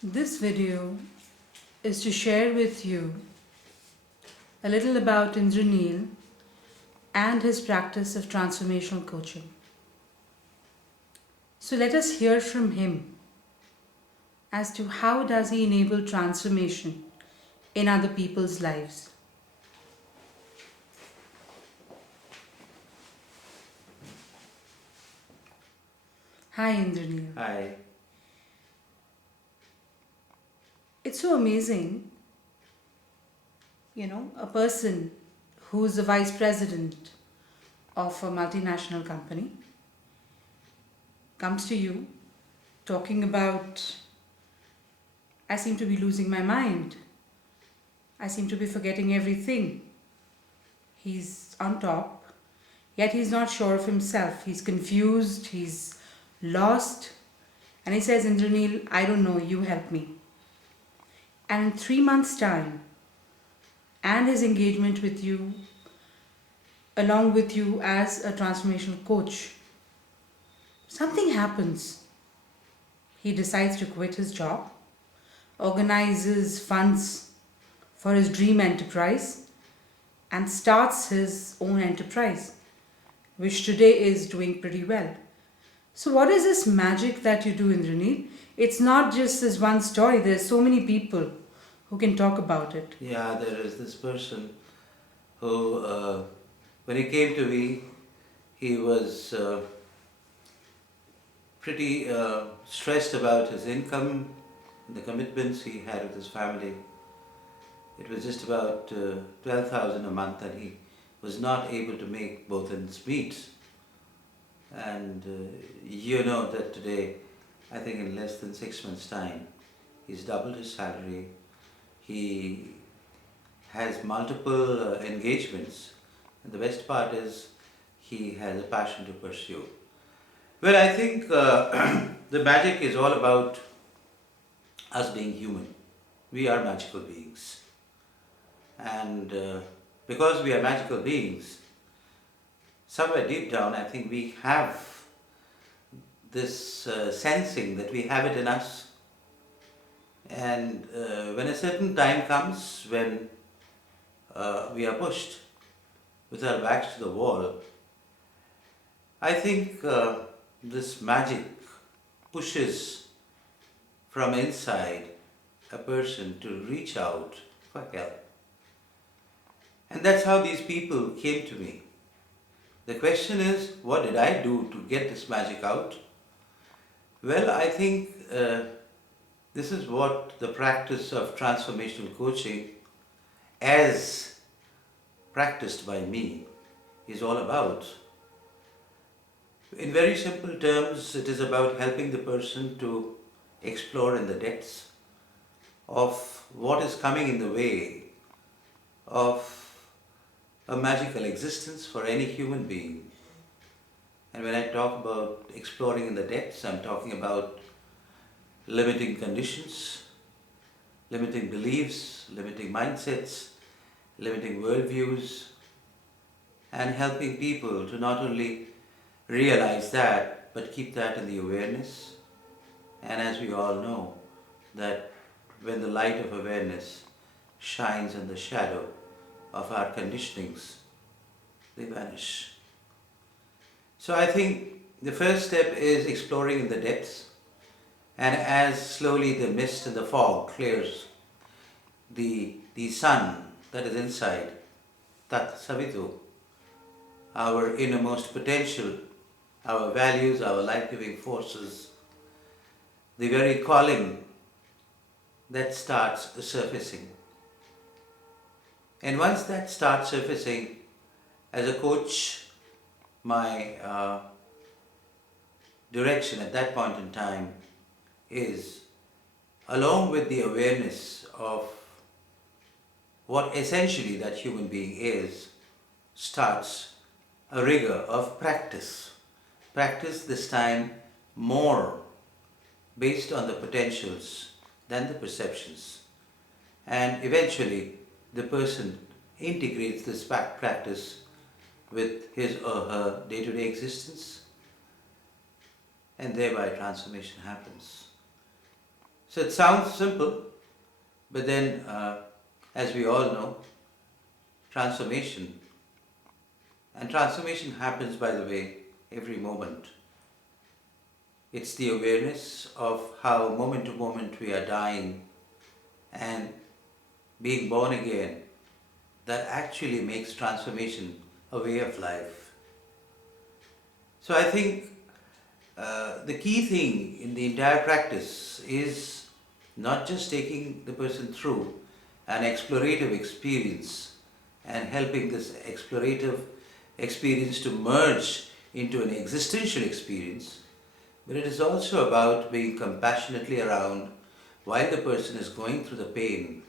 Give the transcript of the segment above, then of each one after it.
This video is to share with you a little about Indroneil and his practice of transformational coaching. So let us hear from him as to how does he enable transformation in other people's lives. Hi Indroneil. Hi. It's so amazing, a person who's the vice president of a multinational company comes to you talking about, I seem to be losing my mind. I seem to be forgetting everything. He's on top, yet he's not sure of himself. He's confused, he's lost, and he says, Indranil, I don't know, you help me. And in 3 months' time, and his engagement with you, along with you as a transformational coach, something happens. He decides to quit his job, organizes funds for his dream enterprise, and starts his own enterprise, which today is doing pretty well. So, what is this magic that you do, Indranil? It's not just this one story, there's so many people who can talk about it. Yeah, there is this person who, when he came to me, he was pretty stressed about his income, the commitments he had with his family. It was just about 12,000 a month, and he was not able to make both ends meet. And you know that today, I think in less than 6 months' time, he's doubled his salary. He has multiple engagements, and the best part is he has a passion to pursue. Well, I think the magic is all about us being human. We are magical beings. And because we are magical beings, somewhere deep down, I think we have this sensing that we have it in us. And when a certain time comes when we are pushed with our backs to the wall, I think this magic pushes from inside a person to reach out for help. And that's how these people came to me. The question is, what did I do to get this magic out? Well, I think this is what the practice of transformational coaching, as practiced by me, is all about. In very simple terms, it is about helping the person to explore in the depths of what is coming in the way of a magical existence for any human being. And when I talk about exploring in the depths, I'm talking about limiting conditions, limiting beliefs, limiting mindsets, limiting worldviews, and helping people to not only realize that, but keep that in the awareness. And as we all know, that when the light of awareness shines on the shadow of our conditionings, they vanish. So I think the first step is exploring in the depths, and as slowly the mist and the fog clears, the sun that is inside, Tat Savitu, our innermost potential, our values, our life-giving forces, the very calling that starts surfacing. And once that starts surfacing, as a coach, my direction at that point in time is, along with the awareness of what essentially that human being is, starts a rigor of practice. Practice this time more based on the potentials than the perceptions. And eventually, the person integrates this practice with his or her day-to-day existence, and thereby transformation happens. So it sounds simple, but then, as we all know, transformation, and transformation happens, by the way, every moment. It's the awareness of how moment to moment we are dying and being born again that actually makes transformation a way of life. So I think the key thing in the entire practice is not just taking the person through an explorative experience and helping this explorative experience to merge into an existential experience, but it is also about being compassionately around while the person is going through the pain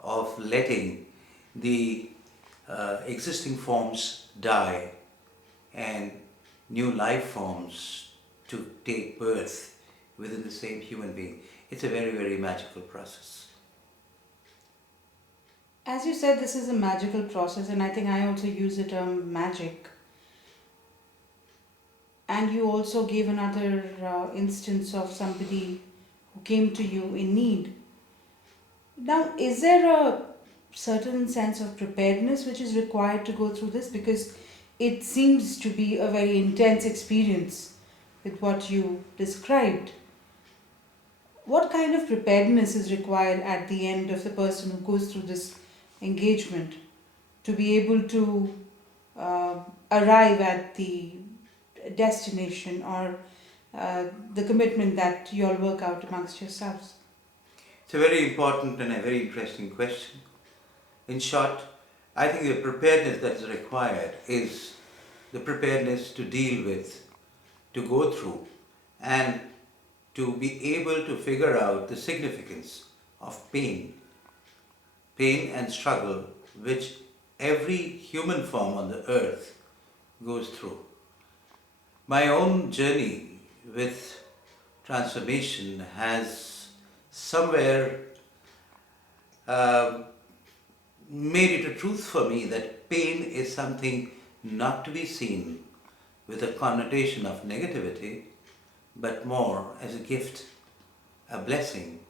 of letting the existing forms die and new life forms to take birth within the same human being. It's a very, very magical process. As you said, this is a magical process, and I think I also use the term magic. And you also gave another instance of somebody who came to you in need. Now, is there a certain sense of preparedness which is required to go through this? Because it seems to be a very intense experience with what you described. What kind of preparedness is required at the end of the person who goes through this engagement to be able to uh, arrive at the destination or the commitment that you all work out amongst yourselves? It's a very important and a very interesting question. In short, I think the preparedness that is required is the preparedness to deal with, to go through, and to be able to figure out the significance of pain and struggle which every human form on the earth goes through. My own journey with transformation has somewhere uh, made it a truth for me that pain is something not to be seen with a connotation of negativity, but more as a gift, a blessing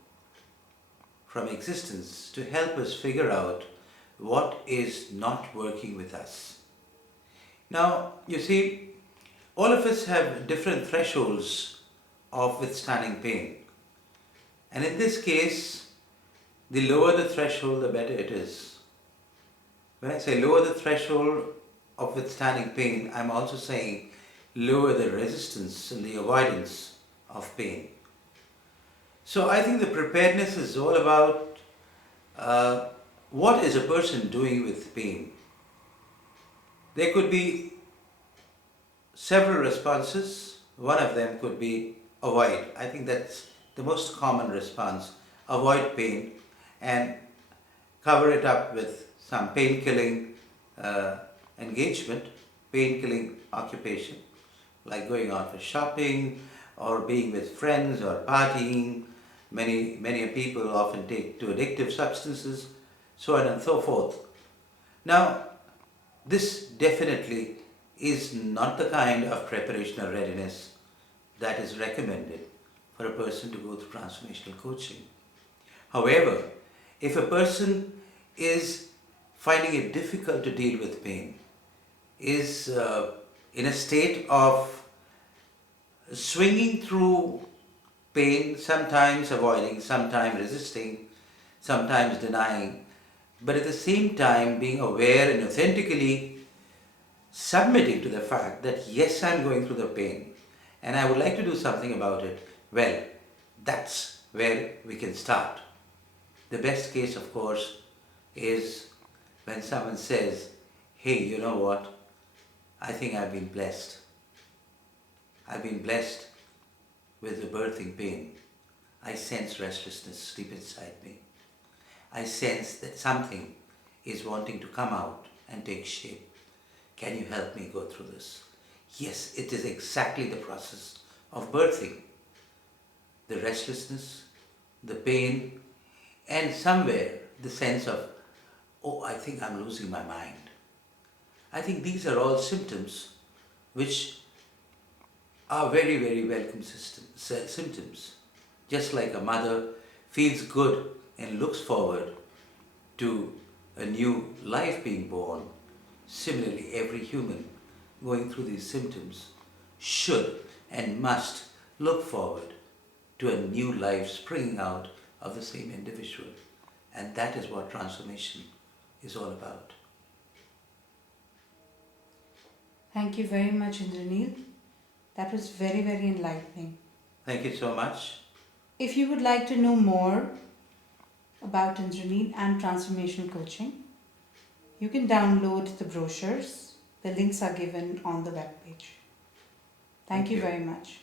from existence to help us figure out what is not working with us. Now, you see, all of us have different thresholds of withstanding pain. And in this case, the lower the threshold, the better it is. When I say lower the threshold of withstanding pain, I'm also saying lower the resistance and the avoidance of pain. So I think the preparedness is all about what is a person doing with pain. There could be several responses. One of them could be avoid. I think that's the most common response. Avoid pain and cover it up with some pain-killing engagement, pain-killing occupation, like going out for shopping or being with friends or partying. Many people often take to addictive substances, so on and so forth. Now, this definitely is not the kind of preparation or readiness that is recommended for a person to go through transformational coaching. However, if a person is finding it difficult to deal with pain, is in a state of swinging through pain, sometimes avoiding, sometimes resisting, sometimes denying, but at the same time being aware and authentically submitting to the fact that yes, I'm going through the pain and I would like to do something about it, well, that's where we can start. The best case, of course, is when someone says, hey, you know what? I think I've been blessed. I've been blessed with the birthing pain. I sense restlessness deep inside me. I sense that something is wanting to come out and take shape. Can you help me go through this? Yes, it is exactly the process of birthing. The restlessness, the pain, and somewhere the sense of, oh, I think I'm losing my mind. I think these are all symptoms which are very, very welcome symptoms. Just like a mother feels good and looks forward to a new life being born, similarly, every human going through these symptoms should and must look forward to a new life springing out of the same individual. And that is what transformation is all about. Thank you very much, Indroneil. That was very, very enlightening. Thank you so much. If you would like to know more about Indroneil and transformational coaching, you can download the brochures. The links are given on the webpage. Thank you very much.